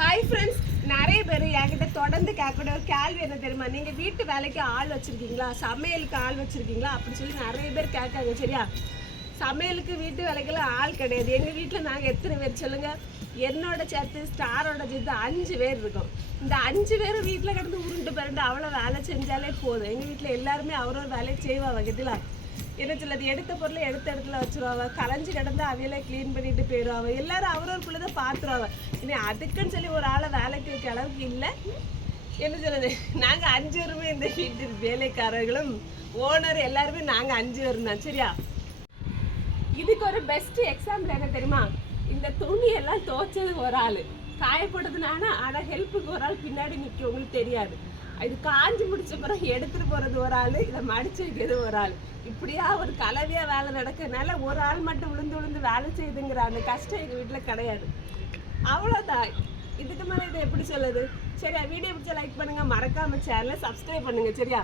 Hi friends நிறைய பேர் என்கிட்ட தொடர்ந்து கேட்கக்கூடிய ஒரு கேள்வி என்ன தெரியுமா? நீங்கள் வீட்டு வேலைக்கு ஆள் வச்சுருக்கீங்களா? சமையலுக்கு ஆள் வச்சுருக்கீங்களா? அப்படின்னு சொல்லி நிறைய பேர் கேட்காங்க. சரியா? சமையலுக்கு வீட்டு வேலைக்கெல்லாம் ஆள் கிடையாது. எங்கள் வீட்டில் நாங்கள் எத்தனை பேர் சொல்லுங்கள் என்னோட சேர்த்து ஸ்டாரோட சேர்த்து அஞ்சு பேர் இருக்கோம். இந்த அஞ்சு பேரும் வீட்டில் கிடந்து உருண்டு பிறண்டு அவ்வளோ வேலை செஞ்சாலே போதும். எங்கள் வீட்டில் எல்லாருமே அவரோட வேலையை செய்வாங்க கட்டில என்ன சொல்லுது எடுத்த பொருளை எடுத்த இடத்துல வச்சிருவா கலைஞ்சு கிடந்து அவையில க்ளீன் பண்ணிட்டு போயிடுவாங்க. எல்லாரும் அவரவர் பிள்ளை பார்த்துருவாங்க இனி அதுக்குன்னு சொல்லி ஒரு ஆளை வேலைக்கு வைக்க அளவுக்கு இல்லை. என்ன சொல்லுது நாங்க அஞ்சு பேருமே இந்த வீட்டு வேலைக்காரர்களும் ஓனர் எல்லாருமே நாங்க அஞ்சு பேரும் தான். சரியா? இதுக்கு ஒரு பெஸ்ட் எக்ஸாம்பிள் என்ன தெரியுமா? இந்த துணி எல்லாம் துவைச்சது ஒரு ஆள். காய ஆனால் ஹெல்ப்புக்கு ஒரு ஆள் பின்னாடி நிற்கும் உங்களுக்கு தெரியாது. இது காஞ்சி முடிச்ச பிறகு எடுத்துட்டு போறது ஒரு ஆள் இதை மடிச்சு வைக்கிறது ஒரு ஆள். இப்படியா ஒரு கலவையா வேலை நடக்கிறதுனால ஒரு ஆள் மட்டும் விழுந்து விழுந்து வேலை செய்யுதுங்கிற அந்த கஷ்டம் எங்கள் வீட்டுல கிடையாது. அவ்வளோதான் இதுக்கு மேலே இதை எப்படி சொல்லுது சரியா வீடியோ பிடிச்ச லைக் பண்ணுங்க. மறக்காம சேனலை சப்ஸ்கிரைப் பண்ணுங்க. சரியா?